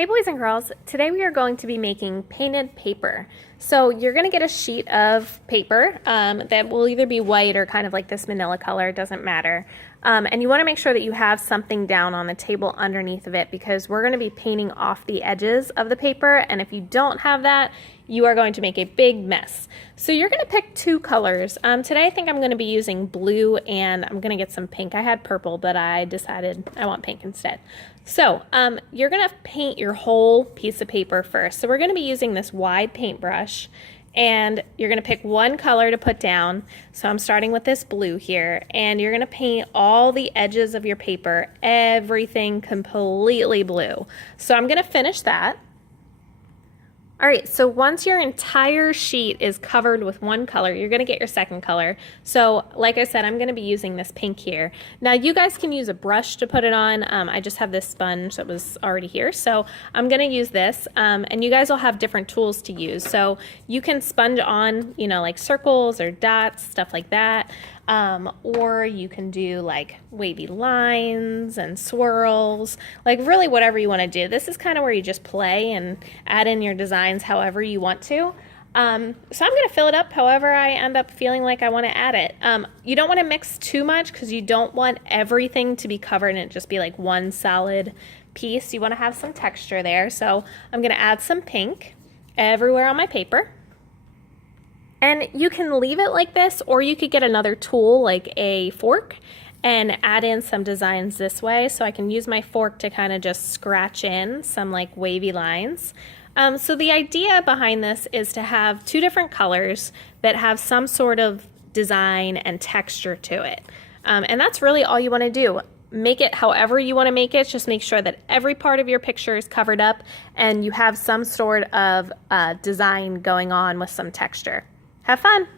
Hey boys and girls, today we are going to be making painted paper. So you're going to get a sheet of paper that will either be white or kind of like this manila color, it doesn't matter. And you want to make sure that you have something down on the table underneath of it because we're going to be painting off the edges of the paper, and if you don't have that, you are going to make a big mess. So you're going to pick two colors. Today I think I'm going to be using blue and I'm going to get some pink. I had purple, but I decided I want pink instead. So you're going to paint your whole piece of paper first. So we're going to be using this wide paintbrush, and you're going to pick one color to put down. So I'm starting with this blue here, and you're going to paint all the edges of your paper, everything completely blue. So I'm going to finish that. All right, so once your entire sheet is covered with one color, you're gonna get your second color. So like I said, I'm gonna be using this pink here. Now you guys can use a brush to put it on. I just have this sponge that was already here. So I'm gonna use this, and you guys will have different tools to use. So you can sponge on, like circles or dots, stuff like that. Or you can do like wavy lines and swirls, like really whatever you want to do. This is kind of where you just play and add in your designs however you want to. So I'm going to fill it up however I end up feeling like I want to add it. You don't want to mix too much because you don't want everything to be covered and it just be like one solid piece. You want to have some texture there. So I'm going to add some pink everywhere on my paper. And you can leave it like this, or you could get another tool like a fork and add in some designs this way. So I can use my fork to kind of just scratch in some like wavy lines. So the idea behind this is to have two different colors that have some sort of design and texture to it. And that's really all you want to do. Make it however you want to make it. Just make sure that every part of your picture is covered up and you have some sort of design going on with some texture. Have fun!